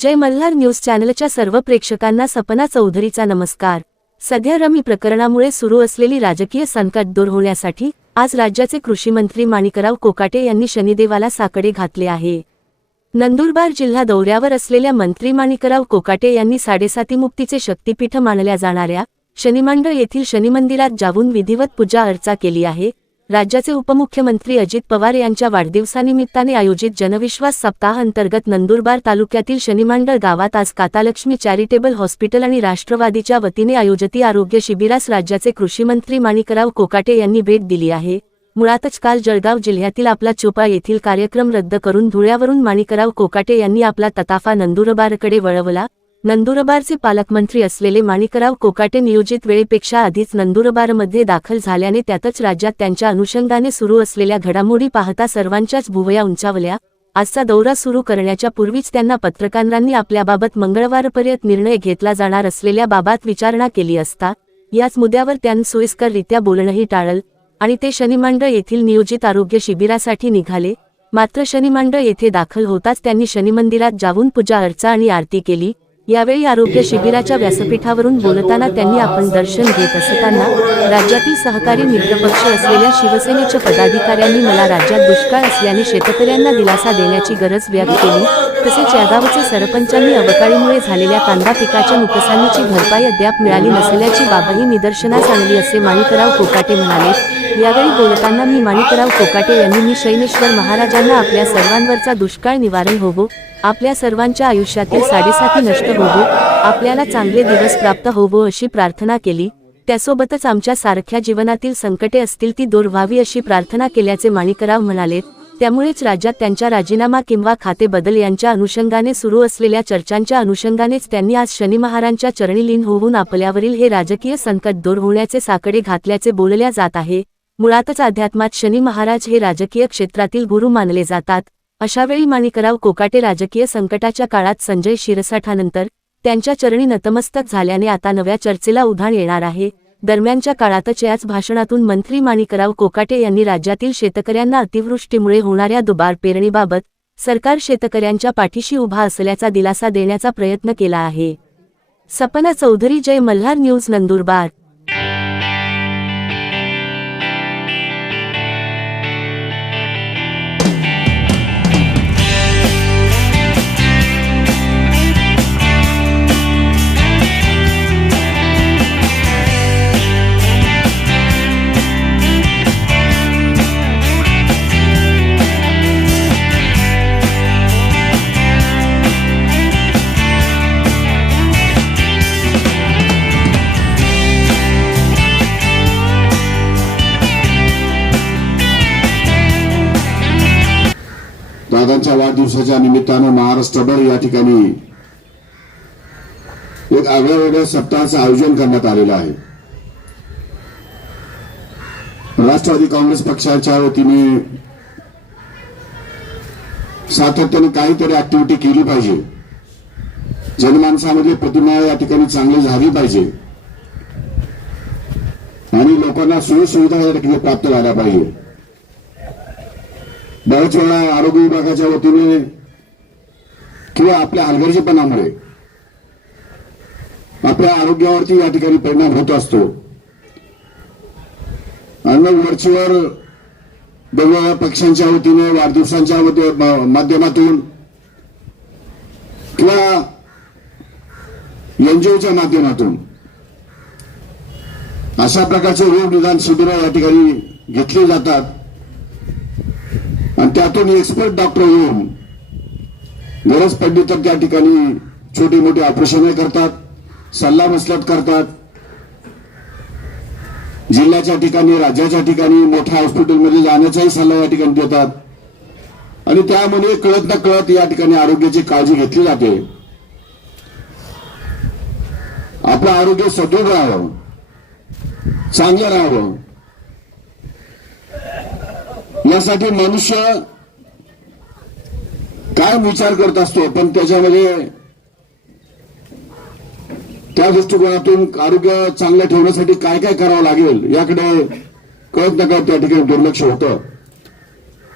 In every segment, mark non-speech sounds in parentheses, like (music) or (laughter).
जय Malhar news चॅनलच्या सर्व प्रेक्षकांना सपना चौधरीचा नमस्कार. सध्या रमी प्रकरणामुळे सुरू असलेली राजकीय संकट दूर होण्यासाठी आज राज्याचे कृषीमंत्री माणिकराव कोकाटे यांनी शनिदेवाला साकडे घातले आहे. नंदुरबार जिल्हा दौऱ्यावर असलेल्या मंत्री माणिकराव कोकाटे यांनी साडेसाती मुक्तीचे शक्तीपीठ मानल्या जाणाऱ्या शनिमांडळ येथील शनिमंदिरात जाऊन विधिवत पूजा अर्चा केली आहे. राज्याचे उपमुख्यमंत्री अजित पवार यांच्या वाढदिवसानिमित्ताने आयोजित जनविश्वास सप्ताह अंतर्गत नंदुरबार तालुक्यातील शनिमांडळ गावात आज कातालक्ष्मी चॅरिटेबल हॉस्पिटल आणि राष्ट्रवादीच्या वतीने आयोजित आरोग्य शिबिरास राज्याचे कृषीमंत्री माणिकराव कोकाटे यांनी भेट दिली आहे. मुळातच काल जळगाव जिल्ह्यातील आपला चोपा येथील कार्यक्रम रद्द करून धुळ्यावरून माणिकराव कोकाटे यांनी आपला तताफा नंदुरबारकडे वळवला. नंदुरबारचे पालकमंत्री असलेले माणिकराव कोकाटे नियोजित वेळेपेक्षा आधीच नंदुरबारमध्ये दाखल झाल्याने त्यातच राज्यात त्यांच्या अनुषंगाने सुरू असलेल्या घडामोडी पाहता सर्वांच्याच भुवया उंचावल्या. आजचा दौरा सुरू करण्याच्या पूर्वीच त्यांना पत्रकारांनी आपल्याबाबत मंगळवारपर्यंत निर्णय घेतला जाणार असलेल्या बाबत विचारणा केली असता याच मुद्द्यावर त्यांनी सोयीस्कररित्या बोलणंही टाळल आणि ते शनिमांडळ येथील नियोजित आरोग्य शिबिरासाठी निघाले. मात्र शनिमांडळ येथे दाखल होताच त्यांनी शनिमंदिरात जाऊन पूजा अर्चा आणि आरती केली. यावेळी आरोग्य शिबिराच्या व्यासपीठावरून बोलताना त्यांनी आपण दर्शन घेत असताना राज्यातील सहकारी मित्रपक्ष असलेल्या शिवसेनेच्या पदाधिकाऱ्यांनी मला राज्यात दुष्काळ असल्याने शेतकऱ्यांना दिलासा देण्याची गरज व्यक्त केली. तसेच या गावचे सरपंचांनी अवकाळीमुळे झालेल्या कांदा पिकाच्या नुकसानीची भरपाई अद्याप मिळाली नसल्याची बाबही निदर्शनास आणली असे माणिकराव कोकाटे म्हणाले. यावेळी बोलताना मी माणिकराव कोकाटे यांनी मी शैनेश्वर महाराजांना आपल्या सर्वांवरचा दुष्काळ निवारण होवो आपल्या सर्वांच्या आयुष्यातील साडेसाती नष्ट होवो आपल्याला चांगले दिवस प्राप्त होवो अशी प्रार्थना केली. त्यासोबतच आमच्या सारख्या जीवनातील संकटे असतील ती दूर व्हावी अशी प्रार्थना केल्याचे माणिकराव म्हणाले. त्यामुळेच राज्यात त्यांच्या राजीनामा किंवा खाते बदल यांच्या अनुषंगाने सुरू असलेल्या चर्चांच्या अनुषंगानेच त्यांनी आज शनी महाराजांच्या चरणी लीन होऊन आपल्यावरील हे राजकीय संकट दूर होण्याचे साकडे घातल्याचे बोलल्या जात आहे. मुळातच अध्यात्मात शनी महाराज हे राजकीय क्षेत्रातील गुरु मानले जातात. अशावेळी माणिकराव कोकाटे राजकीय संकटाच्या काळात संजय शिरसाठानंतर त्यांच्या चरणी नतमस्तक झाल्याने आता नव्या चर्चेला उधाण येणार आहे. दरम्यानच्या काळातच याच भाषणातून मंत्री माणिकराव कोकाटे यांनी राज्यातील शेतकऱ्यांना अतिवृष्टीमुळे होणाऱ्या दुबार पेरणीबाबत सरकार शेतकऱ्यांच्या पाठीशी उभा असल्याचा दिलासा देण्याचा प्रयत्न केला आहे. सपना चौधरी जय मल्हार न्यूज नंदुरबार. दिवसाच्या निमित्तानं महाराष्ट्रभर या ठिकाणी एक आगळ्या वेगळ्या सप्ताहाचं आयोजन करण्यात आलेलं आहे. राष्ट्रवादी काँग्रेस पक्षाच्या वतीने सातत्याने काहीतरी ऍक्टिव्हिटी केली पाहिजे. जनमानसामध्ये प्रतिमा या ठिकाणी चांगली झाली पाहिजे. आणि लोकांना सोयीसुविधा या ठिकाणी प्राप्त झाल्या पाहिजे. बऱ्याच वेळा आरोग्य विभागाच्या वतीने किंवा आपल्या हलगर्जीपणामुळे आपल्या आरोग्यावरती या ठिकाणी परिणाम होत असतो. आणि वरचीवर वेगवेगळ्या पक्षांच्या वतीने वाढदिवसांच्या वती- माध्यमातून किंवा एनजीओच्या माध्यमातून अशा प्रकारचे रोग निदान शिबिरं या ठिकाणी घेतली जातात. त्यातून एक्सपर्ट डॉक्टर येऊन गरज पडली तर त्या ठिकाणी छोटी मोठी ऑपरेशन करतात सल्ला मसलत करतात. जिल्ह्याच्या ठिकाणी राज्याच्या ठिकाणी मोठ्या हॉस्पिटलमध्ये जाण्याचाही सल्ला या ठिकाणी देतात. आणि त्यामध्ये कळत न कळत या ठिकाणी आरोग्याची काळजी घेतली जाते. आपलं आरोग्य सदृढ राहावं चांगलं राहावं. यासाठी मनुष्य काय विचार करत असतो पण त्याच्यामध्ये त्या दृष्टिकोनातून आरोग्य चांगलं ठेवण्यासाठी काय काय करावं लागेल याकडे कळत ना कळत त्या ठिकाणी दुर्लक्ष होतं.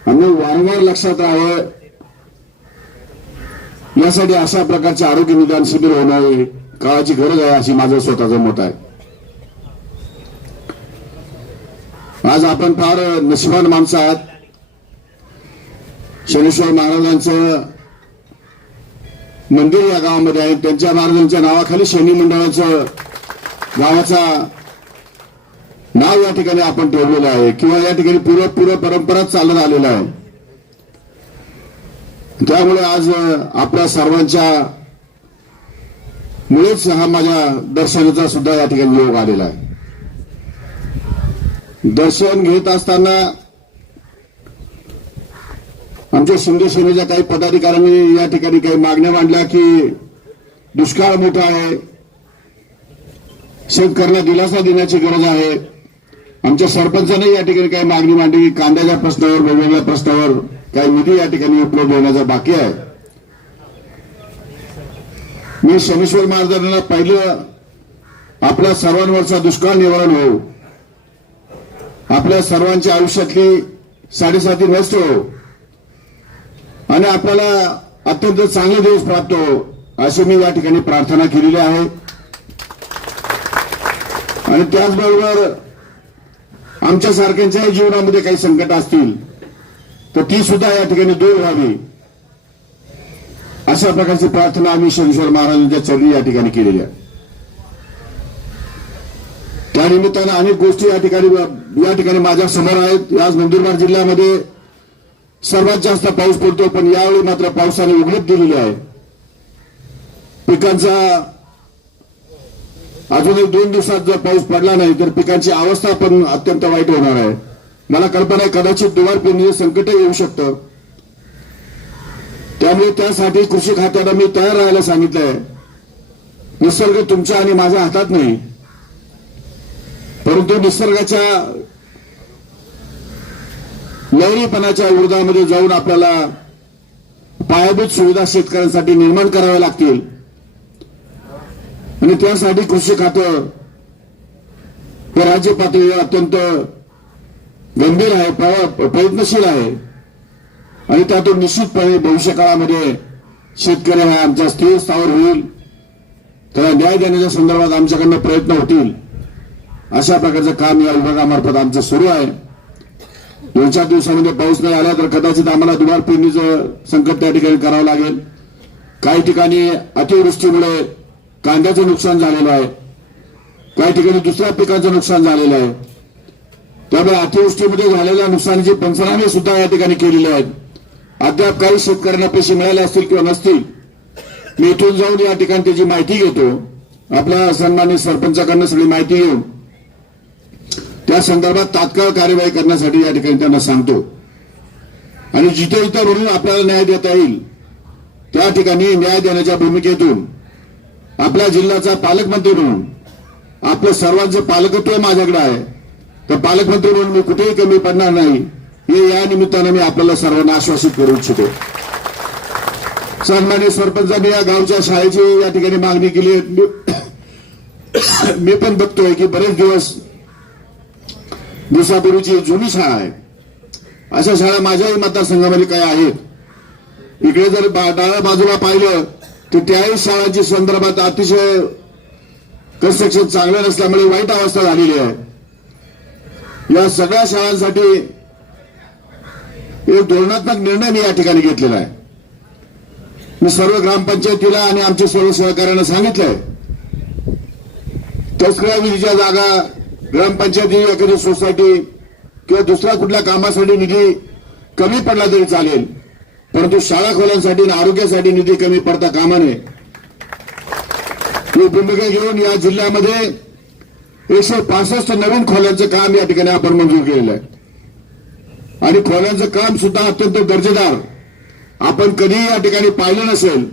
आणि वारंवार लक्षात राहावं. यासाठी अशा प्रकारचे आरोग्य निदान शिबिर होणं काळाची गरज आहे अशी माझं स्वतःचं मत आहे. आज आपण फार नशिबान माणसं आहात. शनेश्वर महाराजांचं मंदिर या गावामध्ये आहे. त्यांच्या महाराजांच्या नावाखाली शनी मंडळाचं गावाचा नाव या ठिकाणी आपण ठेवलेलं आहे. किंवा या ठिकाणी पूर्व पूर्व परंपरा चालत आलेलं आहे. त्यामुळे आज आपल्या सर्वांच्या मुळेच हा माझ्या दर्शनाचा सुद्धा या ठिकाणी योग आलेला आहे. दर्शन घेत असताना आमच्या शिंदे सेनेच्या काही पदाधिकाऱ्यांनी या ठिकाणी काही मागण्या मांडल्या की दुष्काळ मोठा आहे. शेतकऱ्यांना दिलासा देण्याची गरज आहे. आमच्या सरपंचाने या ठिकाणी काही मागणी मांडली कांद्याच्या प्रश्नावर वेगवेगळ्या प्रश्नावर काही निधी या ठिकाणी उपलब्ध होण्याचा बाकी आहे. मी सोमेश्वर महाराजांना पहिलं आपल्या सर्वांवरचा दुष्काळ निवारण हो आपल्या सर्वांच्या आयुष्यातली साडेसाती नष्ट हो आणि आपल्याला अत्यंत चांगले दिवस प्राप्त हो अशी मी या ठिकाणी प्रार्थना केलेली आहे. आणि त्याचबरोबर आमच्या सारख्यांच्याही जीवनामध्ये काही संकट असतील तर ती सुद्धा या ठिकाणी दूर व्हावी. अशा प्रकारची प्रार्थना आम्ही शनेश्वर महाराजांच्या चरणी या ठिकाणी केलेली आहे. त्यानिमित्तानं अनेक गोष्टी या ठिकाणी या ठिकाणी माझ्यासमोर आहेत. आज नंदुरबार जिल्ह्यामध्ये सर्वात जास्त पाऊस पडतो पण यावेळी मात्र पावसाने उघडीप दिलेली आहे. पिकांचा अजून एक दोन दिवसात जर पाऊस पडला नाही तर पिकांची अवस्था पण अत्यंत वाईट होणार आहे. मला कल्पना आहे कदाचित दुवार पेरणीचं संकट येऊ शकतं. त्यामुळे त्यासाठी कृषी खात्याला मी तयार राहायला सांगितलंय निसर्ग तुमच्या आणि माझ्या हातात नाही. परंतु निसर्गाच्या लहरीपणाच्या उर्धामध्ये जाऊन आपल्याला पायाभूत सुविधा शेतकऱ्यांसाठी निर्माण कराव्या लागतील. आणि त्यासाठी कृषी खातं हे राज्य पातळीवर अत्यंत गंभीर आहे प्रयत्नशील आहे. आणि त्यातून निश्चितपणे भविष्य काळामध्ये शेतकरी हा आमच्या स्थिर स्थावर होईल. त्याला न्याय देण्याच्या संदर्भात आमच्याकडनं प्रयत्न होतील. अशा प्रकारचं काम या विभागामार्फत आमचं सुरू आहे. दोन चार दिवसामध्ये पाऊस नाही आला तर कदाचित आम्हाला दुबार पेरणीचं संकट त्या ठिकाणी करावं लागेल. काही ठिकाणी अतिवृष्टीमुळे कांद्याचं नुकसान झालेलं आहे. काही ठिकाणी दुसऱ्या पिकांचं नुकसान झालेलं आहे. त्यामुळे अतिवृष्टीमध्ये झालेल्या नुकसानीचे पंचनामे सुद्धा या ठिकाणी केलेले आहेत. अद्याप काही शेतकऱ्यांना पैसे मिळाले असतील किंवा नसतील मी इथून जाऊन या ठिकाणी त्याची माहिती घेतो. आपल्या सन्मानित सरपंचाकडनं सगळी माहिती घेऊन त्या संदर्भात तात्काळ कार्यवाही करण्यासाठी या ठिकाणी त्यांना सांगतो आणि जिथे इथं म्हणून आपल्याला न्याय देता येईल त्या ठिकाणी न्याय देण्याच्या भूमिकेतून आपल्या जिल्ह्याचा पालकमंत्री म्हणून आपलं सर्वांचं पालकत्व माझ्याकडे आहे तर पालकमंत्री म्हणून मी कुठेही कमी पडणार नाही हे या निमित्ताने मी आपल्याला सर्वांना आश्वासित करू इच्छितो सन्मान्य सरपंचांनी या गावच्या शाळेची या ठिकाणी मागणी केली आहे. मी (coughs) पण बघतोय की बरेच दिवस दिवसापूर्वीची जुनी शाळा आहे. अशा शाळा माझ्याही मतदारसंघामध्ये काही आहेत. इकडे जर डाव्या बाजूला पाहिलं तर त्याही शाळांच्या संदर्भात अतिशय कन्स्ट्रक्शन चांगलं नसल्यामुळे वाईट अवस्था झालेली आहे. या सगळ्या शाळांसाठी एक धोरणात्मक निर्णय मी या ठिकाणी घेतलेला आहे. मी सर्व ग्रामपंचायतीला आणि आमच्या सर्व सहकार्यांना सांगितलंय. तस्करा विधीच्या जागा ग्रामपंचायती एखादी सोसायटी किंवा दुसऱ्या कुठल्या कामासाठी निधी कमी पडला तरी चालेल. परंतु शाळा खोल्यांसाठी आणि आरोग्यासाठी निधी कमी पडता कामा नये ही भूमिका घेऊन या जिल्ह्यामध्ये एकशे पासष्ट नवीन खोल्यांचं काम या ठिकाणी आपण मंजूर केलेलं आहे. आणि खोल्यांचं काम सुद्धा अत्यंत दर्जेदार. आपण कधीही या ठिकाणी पाहिलं नसेल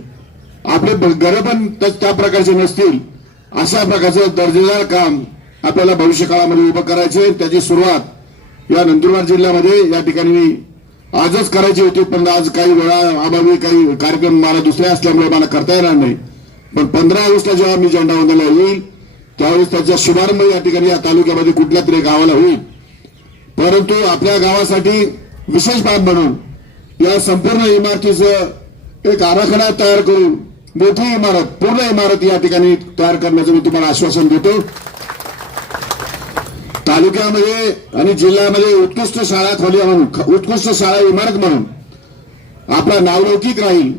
आपले घरं पण त्या त्या प्रकारचे नसतील अशा प्रकारचं दर्जेदार काम आपल्याला भविष्य काळामध्ये उभं करायचे त्याची सुरुवात या नंदुरबार जिल्ह्यामध्ये या ठिकाणी आजच करायची होती पण आज काही वेळा अभावी काही कार्यक्रम मला दुसरे असल्यामुळे मला करता येणार नाही. पण पंधरा ऑगस्टला जेव्हा मी झेंडा वंदनला येईल त्यावेळेस त्याचा शुभारंभ या ठिकाणी या तालुक्यामध्ये कुठल्या तरी गावाला होईल. परंतु आपल्या गावासाठी विशेष बाब म्हणून या संपूर्ण इमारतीचं एक आराखडा तयार करून मोठी इमारत पूर्ण इमारत या ठिकाणी तयार करण्याचं मी तुम्हाला आश्वासन देतो. तालुक्यामध्ये आणि जिल्ह्यामध्ये उत्कृष्ट शाळा खोली म्हणून उत्कृष्ट शाळा इमारत म्हणून आपला नावलौकिक राहील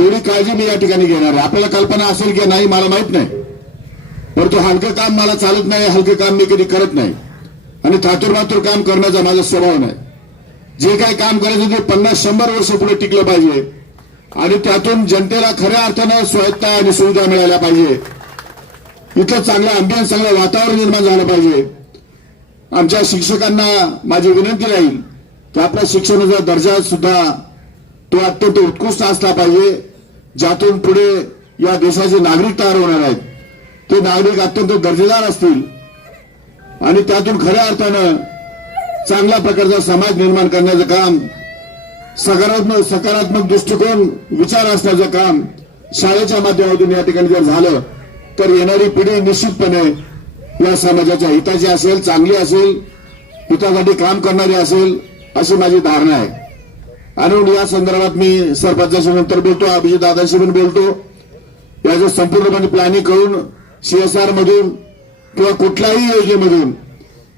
एवढी काळजी मी या ठिकाणी घेणार आहे. आपल्याला कल्पना असेल की नाही मला माहीत नाही. परंतु हलकं काम मला चालत नाही हलकं काम मी कधी करत नाही. आणि थातूरमातूर काम करण्याचा माझा स्वभाव नाही. जे काही काम करायचं ते पन्नास शंभर वर्ष पुढे टिकलं पाहिजे. आणि त्यातून जनतेला खऱ्या अर्थानं स्वायत्ता आणि सुविधा मिळाल्या पाहिजे. इथं चांगलं अम्बियन्स चांगलं वातावरण निर्माण झालं पाहिजे. आमच्या शिक्षकांना माझी विनंती राहील की आपल्या शिक्षणाचा दर्जा सुद्धा तो अत्यंत उत्कृष्ट असला पाहिजे ज्यातून पुढे या देशाचे नागरिक तयार होणार आहेत. ते नागरिक अत्यंत दर्जेदार असतील आणि त्यातून खऱ्या अर्थानं चांगल्या प्रकारचा समाज निर्माण करण्याचं काम सकारात्मक सकारात्मक दृष्टिकोन विचार असण्याचं काम शाळेच्या माध्यमातून या ठिकाणी जर झालं तर येणारी पिढी निश्चितपणे या समाजाच्या हिताची असेल चांगली असेल हितासाठी काम करणारी असेल अशी माझी धारणा आहे. आणि या संदर्भात मी सरपंचाशी नंतर बोलतो अभिजित दादाशी पण बोलतो. याचं संपूर्णपणे प्लॅनिंग करून सीएसआर मधून किंवा कुठल्याही योजनेमधून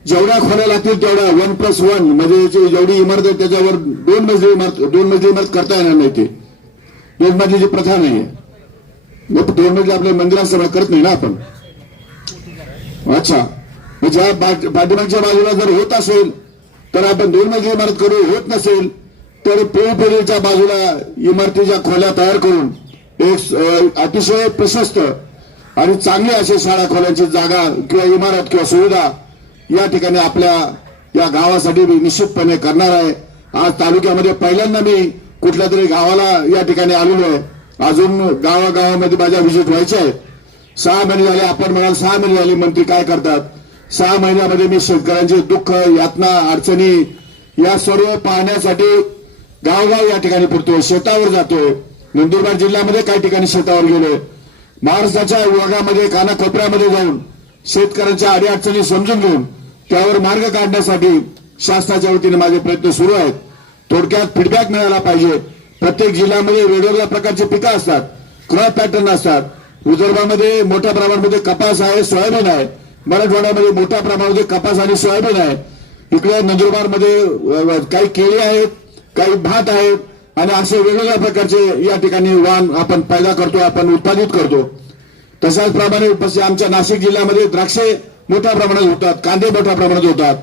जेवढ्या खोल्या लागतील तेवढ्या वन प्लस वन म्हणजे जेवढी इमारत आहे त्याच्यावर दोन मजली इमारत दोन मजली इमारत करता येणार नाही ते. दोन मजलीची प्रथा नाहीये. मग दोन मजली आपल्या मंदिरासमोर करत नाही ना आपण. अच्छा. म्हणजे ज्या पाठीमागच्या बाजूला जर होत असेल तर आपण दोन मजली इमारत करू होत नसेल तर पेढीच्या बाजूला इमारतीच्या खोल्या तयार करून एक अतिशय प्रशस्त आणि चांगली अशी शाळा खोल्यांची जागा किंवा इमारत किंवा सुविधा या ठिकाणी आपल्या या गावासाठी मी निश्चितपणे करणार आहे. आज तालुक्यामध्ये पहिल्यांदा मी कुठल्या तरी गावाला या ठिकाणी आलेलो आहे. अजून गावागावामध्ये माझ्या व्हिजिट व्हायच्या आहेत सहा महिने झाले आपण म्हणाल सहा महिने झाले मंत्री काय करतात? सहा महिन्यामध्ये मी शेतकऱ्यांचे दुःख यातना अडचणी या सर्व पाहण्यासाठी गावगाव या ठिकाणी फिरतोय शेतावर जातोय नंदुरबार जिल्ह्यामध्ये काही ठिकाणी शेतावर गेलोय महाराष्ट्राच्या विभागामध्ये कानाकोपऱ्यामध्ये जाऊन शेतकऱ्यांच्या अडीअडचणी समजून घेऊन त्यावर मार्ग काढण्यासाठी शासनाच्या वतीने माझे प्रयत्न सुरू आहेत. थोडक्यात फीडबॅक मिळाला पाहिजे. प्रत्येक जिल्ह्यामध्ये वेगवेगळ्या प्रकारची पिकं असतात. क्रॉप पॅटर्न असतात. विदर्भामध्ये मोठ्या प्रमाणामध्ये कपास आहे सोयाबीन आहे. मराठवाड्यामध्ये मोठ्या प्रमाणामध्ये कपास आणि सोयाबीन आहे. इकडे नंदुरबारमध्ये काही केळी आहेत काही भात आहेत आणि असे वेगवेगळ्या प्रकारचे या ठिकाणी वाण आपण पैदा करतो आपण उत्पादित करतो. तशाच प्रमाणे पश्चिम- आमच्या नाशिक जिल्ह्यामध्ये द्राक्षे मोठ्या प्रमाणात होतात कांदे मोठ्या प्रमाणात होतात.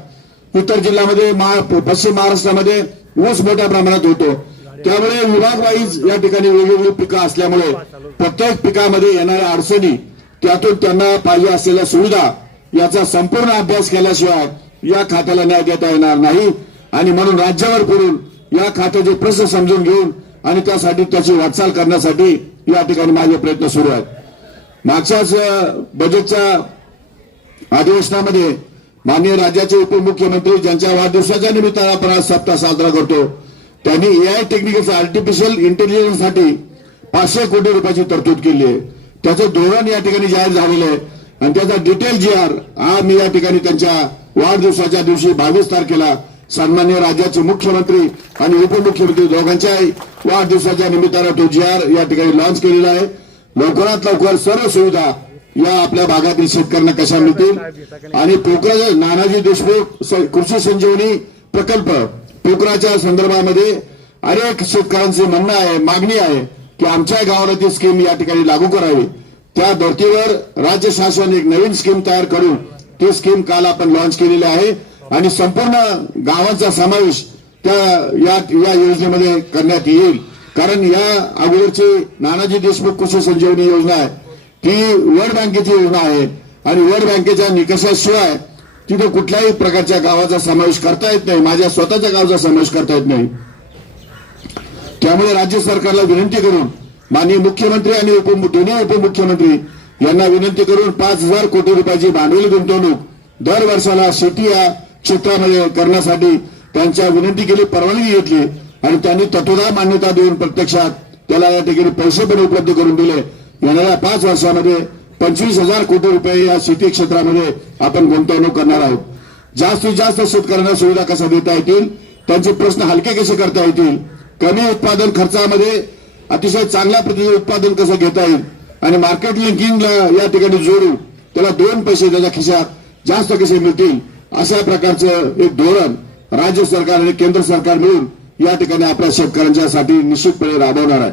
इतर जिल्ह्यामध्ये पश्चिम महाराष्ट्रामध्ये ऊस मोठ्या प्रमाणात होतो. त्यामुळे विभाग वाईज या ठिकाणी वेगवेगळी पिकं असल्यामुळे प्रत्येक पिकामध्ये येणाऱ्या अडचणी त्यातून त्यांना पाहिजे असलेल्या सुविधा याचा संपूर्ण अभ्यास केल्याशिवाय या खात्याला न्याय देता येणार नाही. आणि म्हणून राज्यावर फिरून या खात्याचे प्रश्न समजून घेऊन आणि त्यासाठी त्याची वाटचाल करण्यासाठी या ठिकाणी माझे प्रयत्न सुरू आहेत. मागच्याच बजेटच्या अधिवेशनामध्ये माननीय राज्याचे उपमुख्यमंत्री ज्यांच्या वाढदिवसाच्या निमित्तानं आपण आज सप्ताह साजरा करतो त्यांनी एआय टेक्निकल आर्टिफिशियल इंटेलिजन्ससाठी पाचशे कोटी रुपयाची तरतूद केली आहे. त्याचं धोरण या ठिकाणी जाहीर झालेलं आहे. आणि त्याचा डिटेल जी आर हा मी या ठिकाणी त्यांच्या वाढदिवसाच्या दिवशी बावीस तारखेला सन्मान्य राज्याचे मुख्यमंत्री आणि उपमुख्यमंत्री दोघांच्याही वाढदिवसाच्या निमित्तानं तो जी आर या ठिकाणी लॉन्च केलेला आहे. लवकरात लवकर सर्व सुविधा या आपल्या भागातील शेतकऱ्यांना कशा मिळतील? आणि पोखरा नानाजी देशमुख कृषी संजीवनी प्रकल्प पोखराच्या संदर्भामध्ये अनेक शेतकऱ्यांचे म्हणणं आहे मागणी आहे की आमच्या गावाला ती स्कीम या ठिकाणी लागू करावी. त्या धर्तीवर राज्य शासन एक नवीन स्कीम तयार करून ती स्कीम काल आपण लॉन्च केलेली आहे आणि संपूर्ण गावांचा समावेश त्या या या योजनेमध्ये करण्यात येईल. कारण या अगोदरची नानाजी देशमुख कृषी संजीवनी योजना आहे ती वर्ल्ड बँकेची योजना आहे आणि वर्ल्ड बँकेच्या निकषाशिवाय तिथे कुठल्याही प्रकारच्या गावाचा समावेश करता येत नाही. माझ्या स्वतःच्या गावाचा समावेश करता येत नाही. त्यामुळे राज्य सरकारला विनंती करून माननीय मुख्यमंत्री आणि उप दोन्ही उपमुख्यमंत्री यांना विनंती करून पाच हजार कोटी रुपयाची भांडवली गुंतवणूक दर वर्षाला शेती या क्षेत्रामध्ये करण्यासाठी त्यांच्या विनंती केली परवानगी घेतली आणि त्यांनी तत्वदा मान्यता देऊन प्रत्यक्षात त्याला या ठिकाणी पैसे पण उपलब्ध करून दिले. येणाऱ्या पाच वर्षामध्ये पंचवीस हजार कोटी रुपये या शेती क्षेत्रामध्ये आपण गुंतवणूक करणार आहोत. जास्तीत जास्त शेतकऱ्यांना सुविधा कशा देता येतील? त्यांचे प्रश्न हलके कसे करता येतील? कमी उत्पादन खर्चामध्ये अतिशय चांगल्या पद्धतीने उत्पादन कसं घेता येईल? आणि मार्केट लिंकिंगला या ठिकाणी जोडू त्याला दोन पैसे त्याच्या खिशात जास्त कसे मिळतील? अशा प्रकारचं एक धोरण राज्य सरकार आणि केंद्र सरकार मिळून या ठिकाणी आपल्या शेतकऱ्यांच्यासाठी निश्चितपणे राबवणार आहे.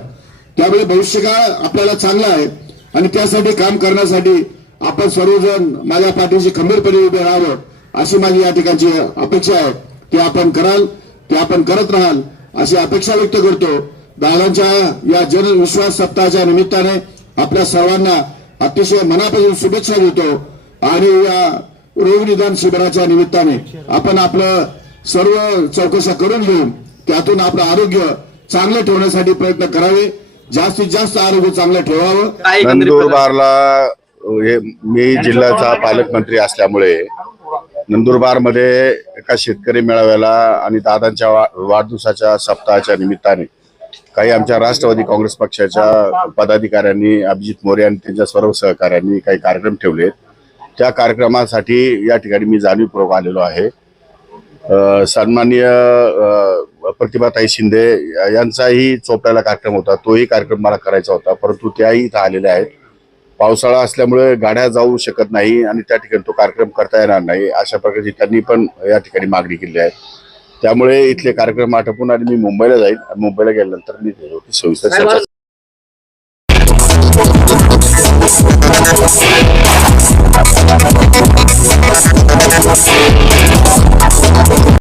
त्यामुळे भविष्यकाळ आपल्याला चांगला आहे. आणि त्यासाठी काम करण्यासाठी आपण सर्वजण माझ्या पाठीशी खंबीरपणे उभे राहावं अशी माझी या ठिकाणची अपेक्षा आहे. ते आपण कराल ते आपण करत राहाल अशी अपेक्षा व्यक्त करतो. दादांच्या या जनविश्वास सप्ताहाच्या निमित्ताने आपल्या सर्वांना अतिशय मनापासून शुभेच्छा देतो आणि या रोग निदान शिबिराच्या निमित्ताने आपण आपलं सर्व चौकशा करून घेऊन त्यातून आपलं आरोग्य चांगलं ठेवण्यासाठी प्रयत्न करावे. जास्तीत जास्त आरोग्य चांगलं ठेवावं? नंदुरबारला हे मी जिल्ह्याचा पालकमंत्री असल्यामुळे नंदुरबारमध्ये एका शेतकरी मेळाव्याला आणि दादांच्या वा- वाढदिवसाच्या सप्ताहाच्या निमित्ताने काही आमच्या राष्ट्रवादी काँग्रेस पक्षाच्या पदाधिकाऱ्यांनी अभिजित मोरे आणि त्यांच्या सर्व सहकाऱ्यांनी काही कार्यक्रम ठेवले त्या कार्यक्रमासाठी या ठिकाणी मी जाणीवपूर्वक आलेलो आहे. सन्माननीय प्रतिभाताई शिंदे यांचाही चोपड्याला कार्यक्रम होता. तोही कार्यक्रम मला करायचा होता. परंतु त्याही इथं आलेल्या आहेत. पावसाळा असल्यामुळे गाड्या जाऊ शकत नाही आणि त्या ठिकाणी तो कार्यक्रम करता येणार नाही. अशा प्रकारची त्यांनी पण या ठिकाणी मागणी केली आहे. त्यामुळे इथले कार्यक्रम आटपून आणि मी मुंबईला जाईल. मुंबईला गेल्यानंतर मी सविस्तर चर्चा